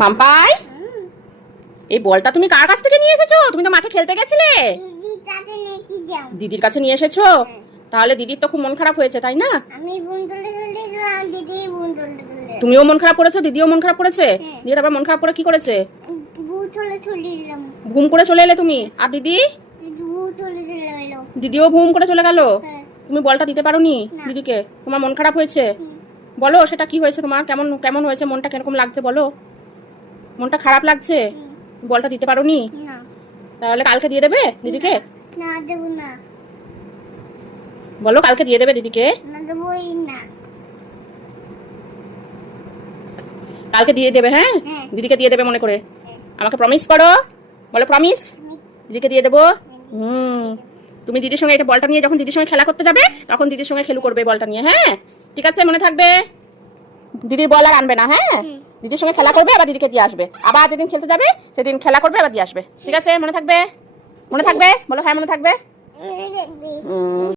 মাম্পাই এই বলটা তুমি কার কাছ থেকে নিয়ে এসেছ? তুমি তো মাঠে খেলতে গেছিলে। দিদির কাছে নিয়ে এসেছ? তাহলে দিদির তো খুব মন খারাপ হয়েছে তাই না? তুমিও মন খারাপ করেছ দিদিও মন খারাপ করেছে? হ্যাঁ। দিয়ে তারপর মন খারাপ করে কি করেছে? ঘুম করে চলে এলে তুমি? আর দিদি? দিদিও ঘুম করে চলে গেল? হ্যাঁ। তুমি বলটা দিতে পারোনি না। দিদিকে? তোমার মন খারাপ হয়েছে? বলো সেটা কি হয়েছে তোমার? কেমন কেমন হয়েছে? মনটা কীরকম লাগছে বলো? মনটা খারাপ লাগছে? বলটা দিতে পারোনি? না। তাহলে কালকে দিয়ে দেবে দিদিকে? না দেবো না। বলো কালকে দিয়ে দেবে দিদিকে? না দেবোই না। কালকে দিয়ে দেবে হ্যাঁ? হ্যাঁ। দিদিকে দিয়ে দেবে মনে করে। হ্যাঁ। আমাকে প্রমিস করো। বলো প্রমিস দিদিকে দিয়ে দেবো? হুম। তুমি দিদির সঙ্গে এটা বলটা নিয়ে যখন দিদির সঙ্গে খেলা করতে যাবে তখন দিদির সঙ্গে খেলু করবে বলটা নিয়ে হ্যাঁ? ঠিক আছে মনে থাকবে? দিদির বল আর আনবে না হ্যাঁ। দিদির সঙ্গে খেলা করবে আবার দিদিকে দিয়ে আসবে। আবার যেদিন খেলতে যাবে সেদিন খেলা করবে আবার দিয়ে আসবে। ঠিক আছে? মনে থাকবে? মনে থাকবে? বলো হ্যাঁ মনে থাকবে?